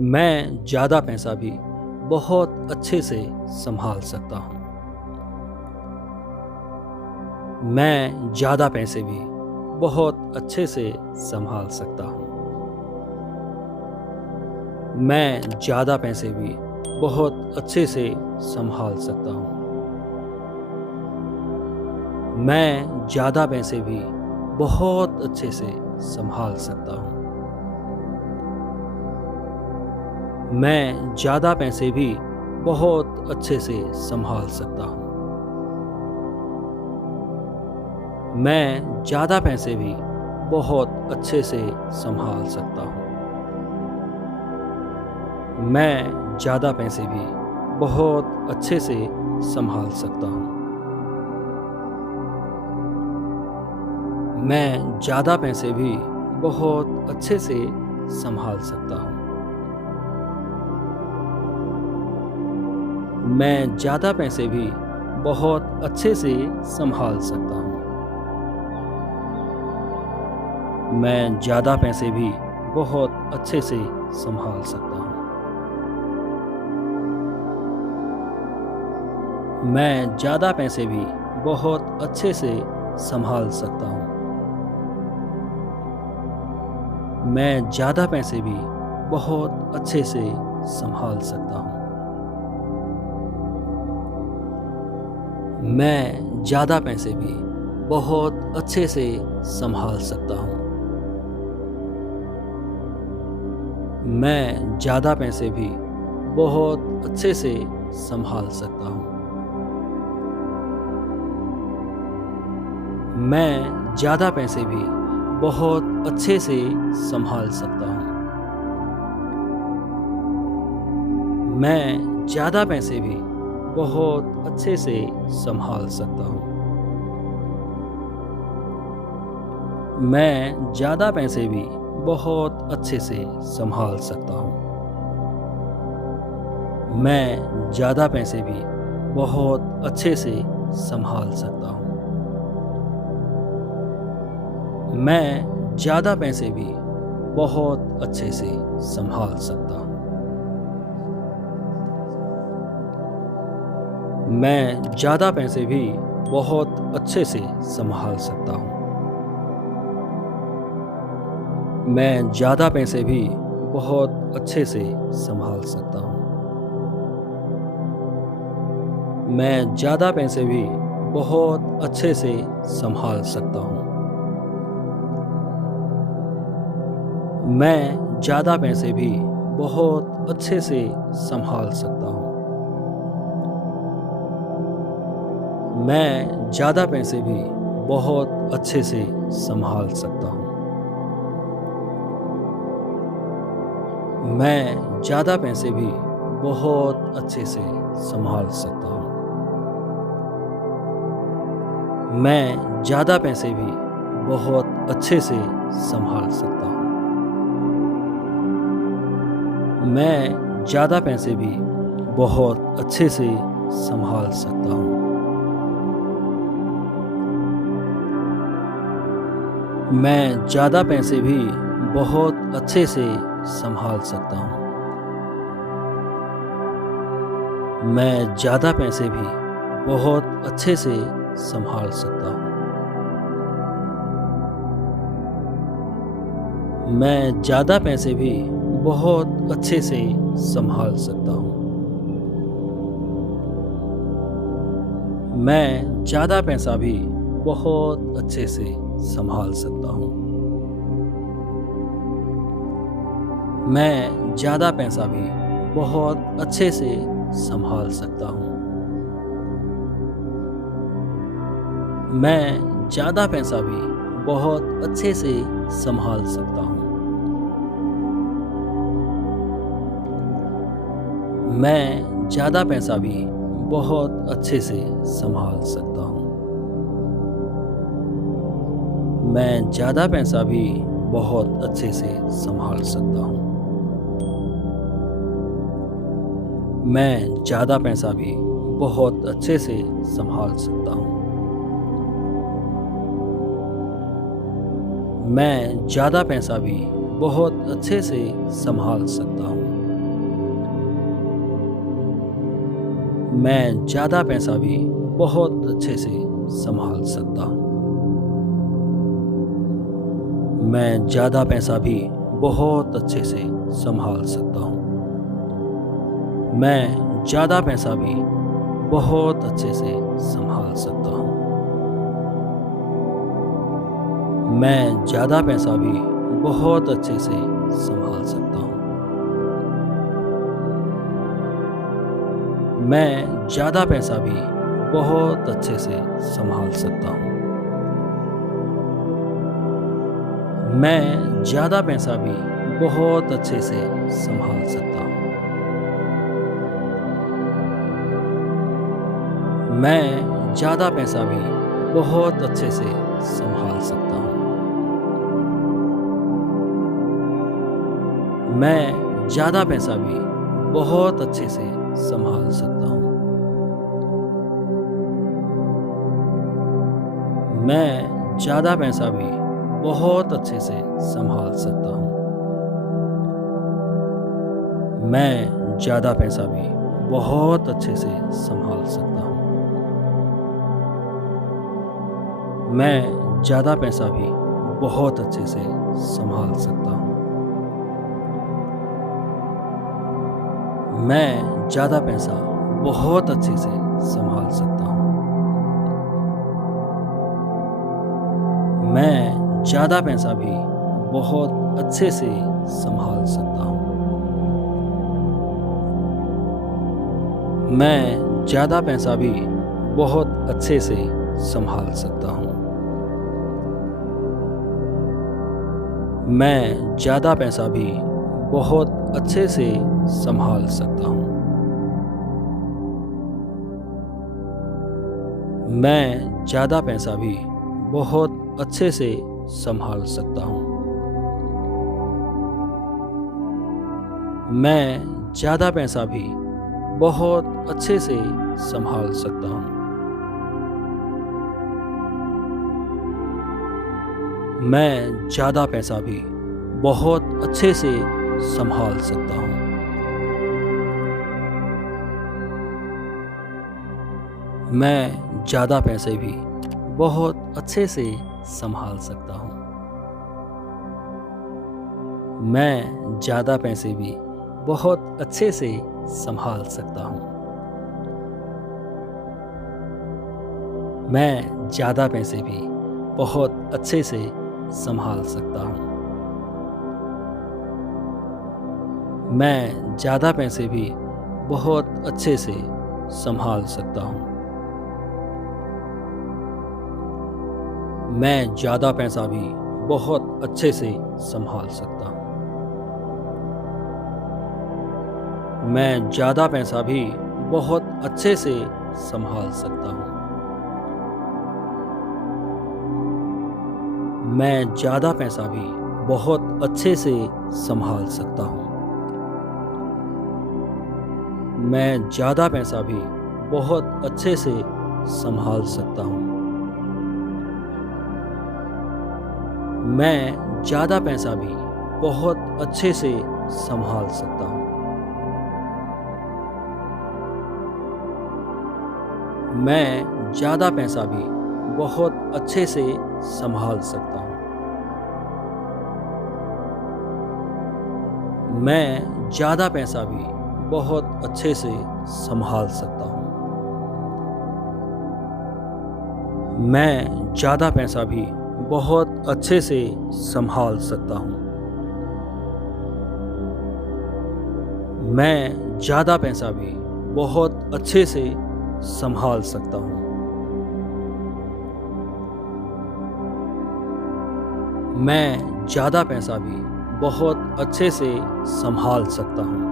मैं ज़्यादा पैसा भी बहुत अच्छे से संभाल सकता हूँ। मैं ज़्यादा पैसे भी बहुत अच्छे से संभाल सकता हूँ। मैं ज़्यादा पैसे भी बहुत अच्छे से संभाल सकता हूँ। मैं ज़्यादा पैसे भी बहुत अच्छे से संभाल सकता हूँ। मैं ज़्यादा पैसे भी बहुत अच्छे से संभाल सकता हूँ। मैं ज़्यादा पैसे भी बहुत अच्छे से संभाल सकता हूँ। मैं ज़्यादा पैसे भी बहुत अच्छे से संभाल सकता हूँ। मैं ज़्यादा पैसे भी बहुत अच्छे से संभाल सकता हूँ। मैं ज़्यादा पैसे भी बहुत अच्छे से संभाल सकता हूँ। मैं ज़्यादा पैसे भी बहुत अच्छे से संभाल सकता हूँ। मैं ज़्यादा पैसे भी बहुत अच्छे से संभाल सकता हूँ। मैं ज़्यादा पैसे भी बहुत अच्छे से संभाल सकता हूँ। मैं ज़्यादा पैसे भी बहुत अच्छे से संभाल सकता हूँ। मैं ज़्यादा पैसे भी बहुत अच्छे से संभाल सकता हूँ। मैं ज़्यादा पैसे भी बहुत अच्छे से संभाल सकता हूँ। मैं ज़्यादा पैसे भी बहुत अच्छे से संभाल सकता हूँ। मैं ज़्यादा पैसे भी बहुत अच्छे से संभाल सकता हूँ। मैं ज़्यादा पैसे भी बहुत अच्छे से संभाल सकता हूँ। मैं ज़्यादा पैसे भी बहुत अच्छे से संभाल सकता हूँ। मैं ज़्यादा पैसे भी बहुत अच्छे से संभाल सकता हूँ। मैं ज़्यादा पैसे भी बहुत अच्छे से संभाल सकता हूँ। मैं ज़्यादा पैसे भी बहुत अच्छे से संभाल सकता हूँ। मैं ज़्यादा पैसे भी बहुत अच्छे से संभाल सकता हूँ। मैं ज़्यादा पैसे भी बहुत अच्छे से संभाल सकता हूँ। मैं ज़्यादा पैसे भी बहुत अच्छे से संभाल सकता हूँ। मैं ज़्यादा पैसे भी बहुत अच्छे से संभाल सकता हूँ। मैं ज़्यादा पैसे भी बहुत अच्छे से संभाल सकता हूँ। मैं ज़्यादा पैसे भी बहुत अच्छे से संभाल सकता हूँ। मैं ज़्यादा पैसे भी बहुत अच्छे से संभाल सकता हूँ। मैं ज़्यादा पैसे भी बहुत अच्छे से संभाल सकता हूँ। मैं ज़्यादा पैसा भी बहुत अच्छे से संभाल सकता हूँ। मैं ज़्यादा पैसा भी बहुत अच्छे से संभाल सकता हूँ। मैं ज़्यादा पैसा भी बहुत अच्छे से संभाल सकता हूँ। मैं ज़्यादा पैसा भी बहुत अच्छे से संभाल सकता हूँ। मैं ज़्यादा पैसा भी बहुत अच्छे से संभाल सकता हूँ। मैं ज़्यादा पैसा भी बहुत अच्छे से संभाल सकता हूँ। मैं ज़्यादा पैसा भी बहुत अच्छे से संभाल सकता हूँ। मैं ज़्यादा पैसा भी बहुत अच्छे से संभाल सकता हूँ। मैं ज़्यादा पैसा भी बहुत अच्छे से संभाल सकता हूँ। मैं ज़्यादा पैसा भी बहुत अच्छे से संभाल सकता हूँ। मैं ज़्यादा पैसा भी बहुत अच्छे से संभाल सकता हूँ। मैं ज़्यादा पैसा भी बहुत अच्छे से संभाल सकता हूँ। मैं ज़्यादा पैसा भी बहुत अच्छे से संभाल सकता हूँ। मैं ज़्यादा पैसा भी बहुत अच्छे से संभाल सकता हूँ। मैं ज़्यादा पैसा भी बहुत अच्छे से संभाल सकता हूँ। मैं ज़्यादा पैसा भी बहुत अच्छे से संभाल सकता हूँ। मैं ज़्यादा पैसा भी बहुत अच्छे से संभाल सकता हूँ। मैं ज़्यादा पैसा भी बहुत अच्छे से संभाल सकता हूँ। मैं ज़्यादा पैसा बहुत अच्छे से संभाल सकता हूँ। मैं ज़्यादा पैसा भी बहुत अच्छे से संभाल सकता हूँ। मैं ज़्यादा पैसा भी बहुत अच्छे से संभाल सकता हूँ। मैं ज़्यादा पैसा भी बहुत अच्छे से संभाल सकता हूँ। मैं ज़्यादा पैसा भी बहुत अच्छे से संभाल सकता हूँ। मैं ज़्यादा पैसा भी बहुत अच्छे से संभाल सकता हूँ। मैं ज़्यादा पैसा भी बहुत अच्छे से संभाल सकता हूँ। मैं ज़्यादा पैसे भी बहुत अच्छे से संभाल सकता हूँ। मैं ज़्यादा पैसे भी बहुत अच्छे से संभाल सकता हूँ। मैं ज़्यादा पैसे भी बहुत अच्छे से संभाल सकता हूँ। मैं ज़्यादा पैसे भी बहुत अच्छे से संभाल सकता हूँ। मैं ज़्यादा पैसा भी बहुत अच्छे से संभाल सकता हूँ। मैं ज़्यादा पैसा भी बहुत अच्छे से संभाल सकता हूँ। मैं ज़्यादा पैसा भी बहुत अच्छे से संभाल सकता हूँ। मैं ज़्यादा पैसा भी बहुत अच्छे से संभाल सकता हूँ। मैं ज़्यादा पैसा भी बहुत अच्छे से संभाल सकता हूँ। मैं ज़्यादा पैसा भी बहुत अच्छे से संभाल सकता हूँ। मैं ज़्यादा पैसा भी बहुत अच्छे से संभाल सकता हूँ। मैं ज़्यादा पैसा भी बहुत अच्छे से संभाल सकता हूँ। मैं ज़्यादा पैसा भी बहुत अच्छे से संभाल सकता हूँ। मैं ज़्यादा पैसा भी बहुत अच्छे से संभाल सकता हूँ।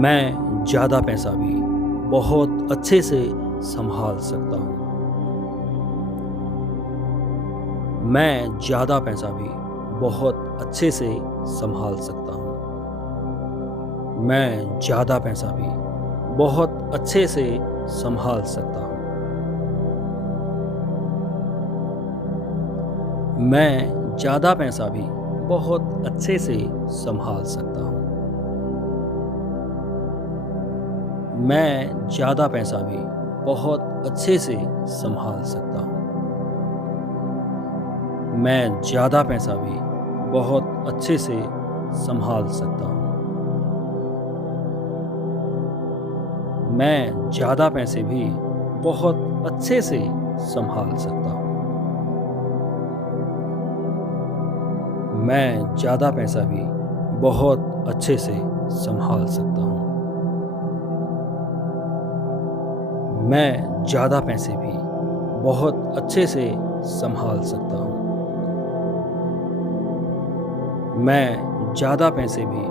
मैं ज़्यादा पैसा भी बहुत अच्छे से संभाल सकता हूँ। मैं ज़्यादा पैसा भी बहुत अच्छे से संभाल सकता हूँ। मैं ज़्यादा पैसा भी बहुत अच्छे से संभाल सकता हूँ। मैं ज़्यादा पैसा भी बहुत अच्छे से संभाल सकता हूँ। मैं ज़्यादा पैसा भी बहुत अच्छे से संभाल सकता हूँ। मैं ज़्यादा पैसा भी बहुत अच्छे से संभाल सकता हूँ। मैं ज़्यादा पैसे भी बहुत अच्छे से संभाल सकता हूँ। मैं ज़्यादा पैसा भी बहुत अच्छे से संभाल सकता हूँ। मैं ज़्यादा पैसे भी बहुत अच्छे से संभाल सकता हूँ। मैं ज़्यादा पैसे भी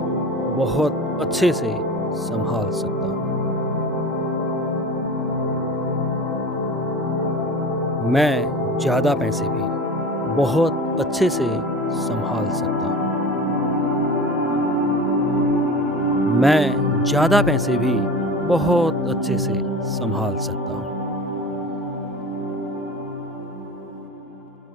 बहुत अच्छे से संभाल सकता हूँ। मैं ज़्यादा पैसे भी बहुत अच्छे से संभाल सकता हूँ। मैं ज़्यादा पैसे भी बहुत अच्छे से संभाल सकता हूँ।